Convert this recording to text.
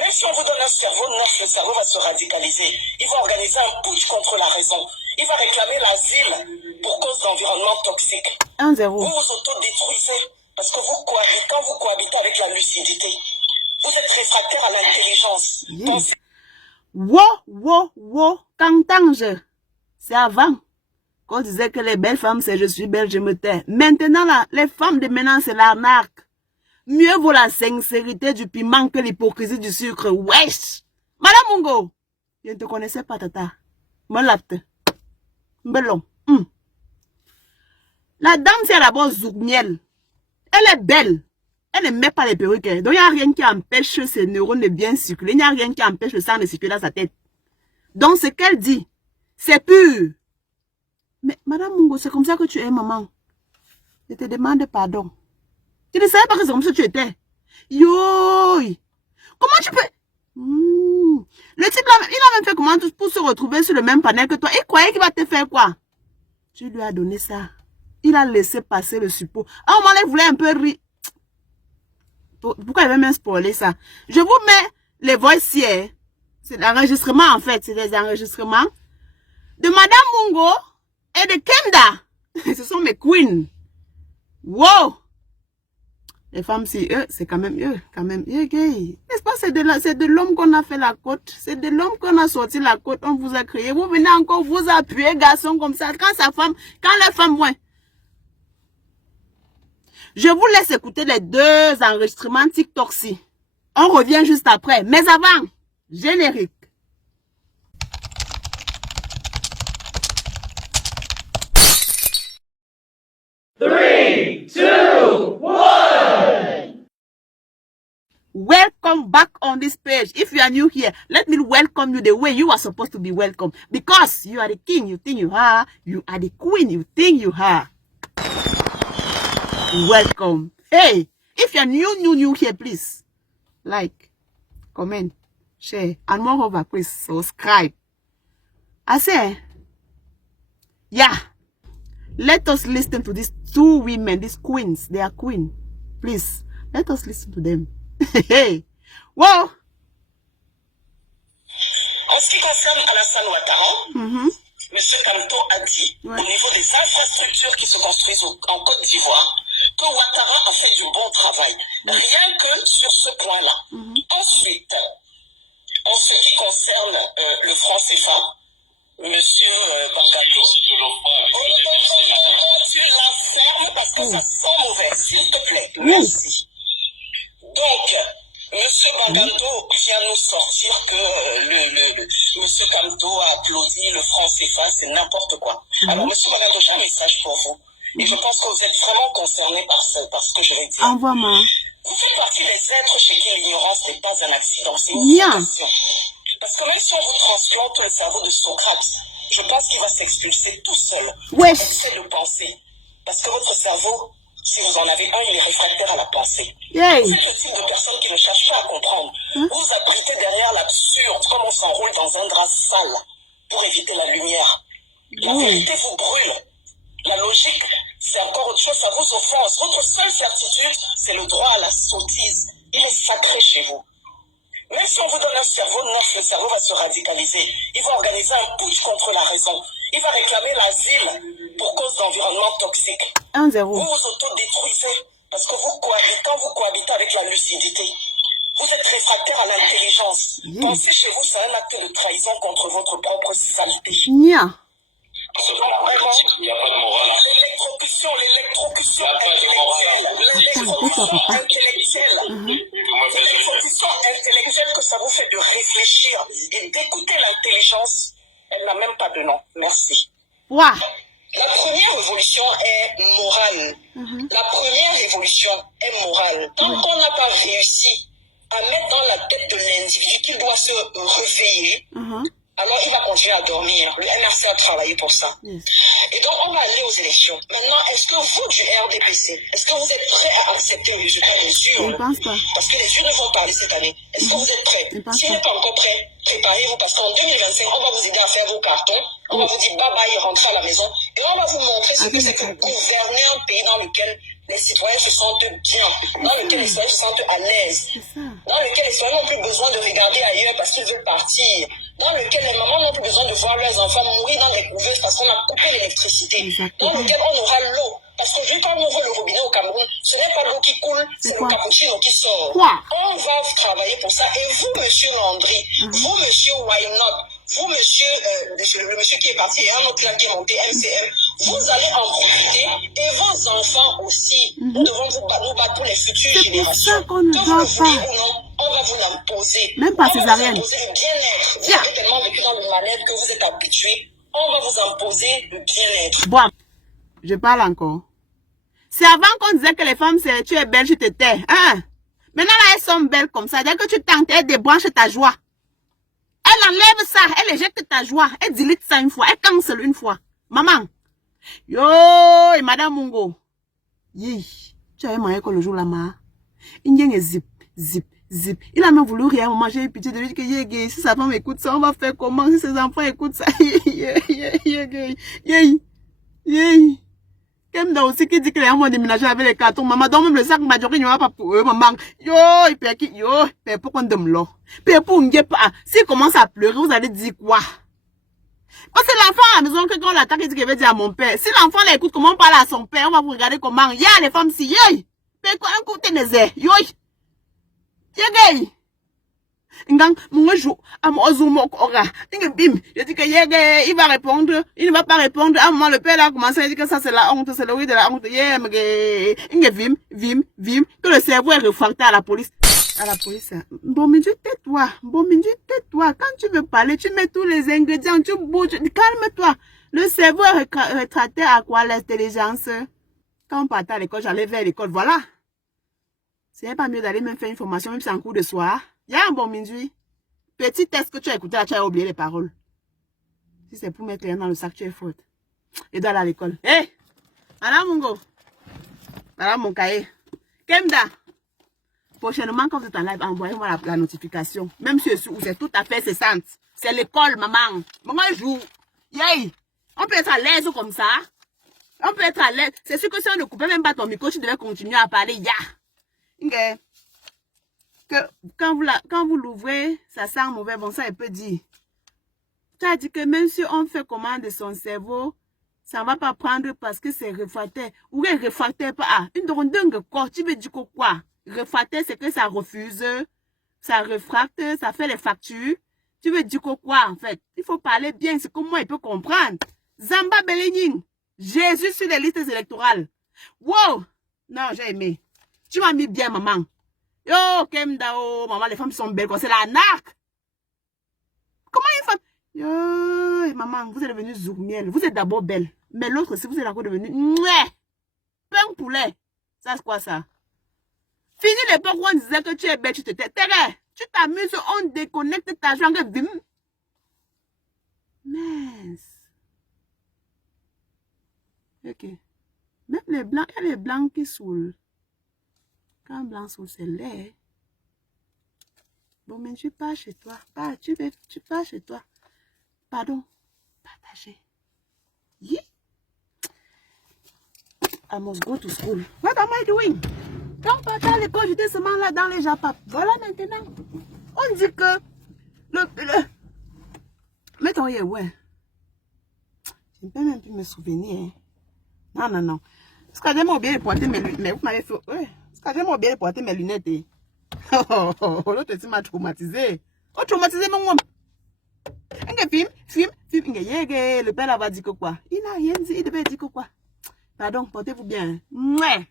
Même si on vous donne un cerveau neuf, le cerveau va se radicaliser. Il va organiser un putsch contre la raison. Il va réclamer l'asile pour cause d'environnement toxique. 1-0. Vous vous autodétruisez parce que quand vous cohabitez avec la lucidité, vous êtes réfractaire à l'intelligence. Yes. Cantange. C'est avant qu'on disait que les belles femmes, c'est je suis belle, je me tais. Maintenant, là, les femmes de maintenant, c'est l'arnaque. Mieux vaut la sincérité du piment que l'hypocrisie du sucre. Wesh! Madame Mungo, je ne te connaissais pas, tata. Me lapte. Mbelon. La dame, c'est d'abord Zoukmiel. Elle est belle. Elle ne met pas les perruques. Donc, il n'y a rien qui empêche ses neurones de bien circuler. Il n'y a rien qui empêche le sang de circuler dans sa tête. Donc, ce qu'elle dit, c'est pur. Mais, Madame Mungo, c'est comme ça que tu es, maman. Je te demande pardon. Tu ne savais pas que c'est comme ça que tu étais. Yo! Comment tu peux... Le type là, il a même fait comment pour se retrouver sur le même panel que toi. Il croyait qu'il va te faire quoi? Tu lui as donné ça. Il a laissé passer le suppôt. À un moment, il voulait un peu rire. Pourquoi il veut même spoiler ça? Je vous mets les voiciers. C'est l'enregistrement en fait. C'est des enregistrements de Madame Mungo et de Kenda. Ce sont mes queens. Wow! Les femmes, si eux, c'est quand même eux. N'est-ce pas? C'est de l'homme qu'on a fait la côte. C'est de l'homme qu'on a sorti la côte. On vous a créé. Vous venez encore vous appuyer, garçon, comme ça. Quand les femmes, ouais. Je vous laisse écouter les 2 enregistrements TikTok-ci. On revient juste après. Mais avant, générique. Three, two, one. Welcome back on this page. If you are new here, let me welcome you the way you are supposed to be welcome. Because you are the king you think you are. You are the queen you think you are. Welcome. Hey, if you're new here, please like, comment, share, and moreover, please subscribe. I say, yeah, let us listen to these 2 women, these queens. They are queen. Please, let us listen to them. Hey, wow. En ce qui concerne Alassane Ouattara, M. Kamto a dit, au niveau des infrastructures qui se construisent en Côte d'Ivoire, que Ouattara a fait du bon travail. Rien que sur ce point-là. Ensuite, en ce qui concerne le franc CFA, M. Bangato, tu la fermes parce que ça sent mauvais, s'il te plaît. Merci. Donc, M. Bangato vient nous sortir que M. Kamto a applaudi le franc CFA, c'est n'importe quoi. Alors, M. Bangato, j'ai un message pour vous. Et je pense que vous êtes vraiment concerné par ce que je vais dire. Envoie-moi. Vous faites partie des êtres chez qui l'ignorance n'est pas un accident, c'est une vocation. Parce que même si on vous transplante le cerveau de Socrate, je pense qu'il va s'expulser tout seul. Ouais. Essayez de penser. Parce que votre cerveau, si vous en avez un, il est réfractaire à la pensée. Yeah. Vous êtes le type de personne qui ne cherche pas à comprendre. Vous vous abritez derrière l'absurde, comme on s'enroule dans un drap sale pour éviter la lumière. La vérité vous brûle. La logique, c'est encore autre chose, ça vous offense. Votre seule certitude, c'est le droit à la sottise. Il est sacré chez vous. Même si on vous donne un cerveau neuf, le cerveau va se radicaliser. Il va organiser un putsch contre la raison. Il va réclamer l'asile pour cause d'environnement toxique. 1-0. Vous vous autodétruisez parce que quand vous cohabitez avec la lucidité, vous êtes réfractaire à l'intelligence. Penser chez vous, c'est un acte de trahison contre votre propre saleté. Nia. Vraiment, il n'y a pas de morale. L'électrocution intellectuelle que ça vous fait de réfléchir et d'écouter l'intelligence, elle n'a même pas de nom. Merci. Wow. La première révolution est morale. La première révolution est morale. Tant qu'on n'a pas réussi à mettre dans la tête de l'individu qu'il doit se réveiller, alors il va continuer à dormir. Le MRC a travaillé pour ça. Et donc on va aller aux élections. Maintenant, est-ce que vous du RDPC, est-ce que vous êtes prêts à accepter le résultat des urnes? Je ne pense pas. Parce que les urnes vont parler cette année. Est-ce que vous êtes prêts? Si vous n'êtes pas encore prêts, préparez-vous parce qu'en 2025, on va vous aider à faire vos cartons. On va vous dire bye bye, rentrez à la maison. Et on va vous montrer ce que c'est que gouverner un pays dans lequel les citoyens se sentent bien, dans lequel les citoyens se sentent à l'aise, dans lequel les citoyens n'ont plus besoin de regarder ailleurs parce qu'ils veulent partir, dans lequel les mamans n'ont plus besoin de voir leurs enfants mourir dans des couveuses parce qu'on a coupé l'électricité, dans lequel on aura l'eau. Parce qu'aujourd'hui, quand on ouvre le robinet au Cameroun, ce n'est pas l'eau qui coule, c'est le cappuccino qui sort. On va travailler pour ça. Et vous, monsieur Landry, vous, monsieur Why Not, vous, monsieur, le monsieur qui est parti, et un autre là qui est monté, MCM, vous allez en profiter, et vos enfants aussi. Nous devons nous battre pour les futures générations. Que vous le voulez ou non, on va vous l'imposer. Même pas césarienne. On va vous imposer le bien-être. Vous avez tellement vécu dans le mal-être que vous êtes habitués. On va vous imposer le bien-être. Bon, je parle encore. C'est avant qu'on disait que les femmes, c'est tu es belle, je te tais. Hein? Maintenant, là, elles sont belles comme ça. Dès que tu tentes, elles débranchent ta joie. Elle enlève ça, elle éjecte ta joie. Elle delete ça une fois, elle cancelle une fois. Maman. Yo, et Madame Mungo. Yi, tu avais marié que le jour là-bas. Il y a un zip, zip, zip. Il a même voulu rien. Maman, j'ai eu pitié de lui que si sa femme écoute ça, on va faire comment? Si ses enfants écoutent ça. Kemda aussi qui dit que les gens vont déménager avec les cartons. Maman, donc même le sac majoré, il n'y aura pas pour eux, maman. Yo, il peut qui, yo, pourquoi on donne l'eau? Pour une pas. S'il commence à pleurer, vous allez dire quoi? Parce que l'enfant à la maison, que quand on l'attaque, il dit qu'il veut dire à mon père. Si l'enfant l'écoute, comment on parle à son père, on va vous regarder comment. Il y a les femmes si, yoy. Quoi, un coup, t'es nésé, yoy. Yagay. Ngang, mon jour, à mon zoom, ora. Bim, je dis que Yagay, il va répondre, il ne va pas répondre. À un moment, le père a commencé à dire que ça, c'est la honte, c'est le oui de la honte. Vim, que le cerveau est réfracté à la police. À la police. Bon, mais tais-toi. Quand tu veux parler, tu mets tous les ingrédients, tu bouges. Calme-toi. Le cerveau est rétracté à quoi? L'intelligence. Quand on partait à l'école, j'allais vers l'école. Voilà. C'est pas mieux d'aller même faire une formation, même si c'est en cours de soir. Il y a un bon minuit. Petit test que tu as écouté, là, tu as oublié les paroles. Si c'est pour mettre rien dans le sac, tu es faute. Et dois aller à l'école. Hé! Madame Mungo. Madame mon cahier. Kemda. Prochainement, quand vous êtes en live, envoyez-moi la notification. Même si c'est tout à fait cessante. C'est l'école, maman. Maman joue. Yay! On peut être à l'aise comme ça. On peut être à l'aise. C'est sûr que si on ne coupait même pas ton micro, tu devais continuer à parler. Ya! Okay. Que quand vous l'ouvrez, ça sent mauvais. Bon, ça, il peut dire. Tu as dit que même si on fait commande de son cerveau, ça ne va pas prendre parce que c'est réfractaire. Ou réfractaire pas. Ah, une dingue quoi. Tu veux dire quoi? Réfractaire, c'est que ça refuse. Ça réfracte, ça fait les factures. Tu veux dire quoi en fait? Il faut parler bien, c'est comme moi il peut comprendre. Zamba Beligning. Jésus sur les listes électorales. Wow! Non, j'ai aimé. Tu m'as mis bien, maman. Yo, Kemda, oh, maman, les femmes sont belles, c'est la narque. Comment une femme? Yo, maman, vous êtes devenue zourmiel. Vous êtes d'abord belle. Mais l'autre, si vous êtes encore devenue, pain poulet. Ça, c'est quoi ça? Fini l'époque où on disait que tu es belle, tu te tais. Tu t'amuses, on déconnecte ta jambe. Mince. Ok. Même les blancs, il y a les blancs qui saoulent. Quand blanc saoule, c'est laid. Bon, mais je pars chez toi. Tu pars chez toi. Pardon. Partagez. Yeah. I must go to school. What am I doing? Quand on part à l'école, j'étais seulement là dans les japap. Voilà maintenant. On dit que mais ton ouais. Je ne peux même plus me souvenir. Hein. Non. Parce que j'ai oublié de porter mes lunettes. Mais vous m'avez fait. Ouais. Parce que j'ai oublié de porter mes lunettes. L'autre tu m'as traumatisé. Oh, traumatisé mon homme. Film. Le père va dire que quoi? Il n'a rien dit. Il devait dire que quoi? Pardon, portez-vous bien. Mouais.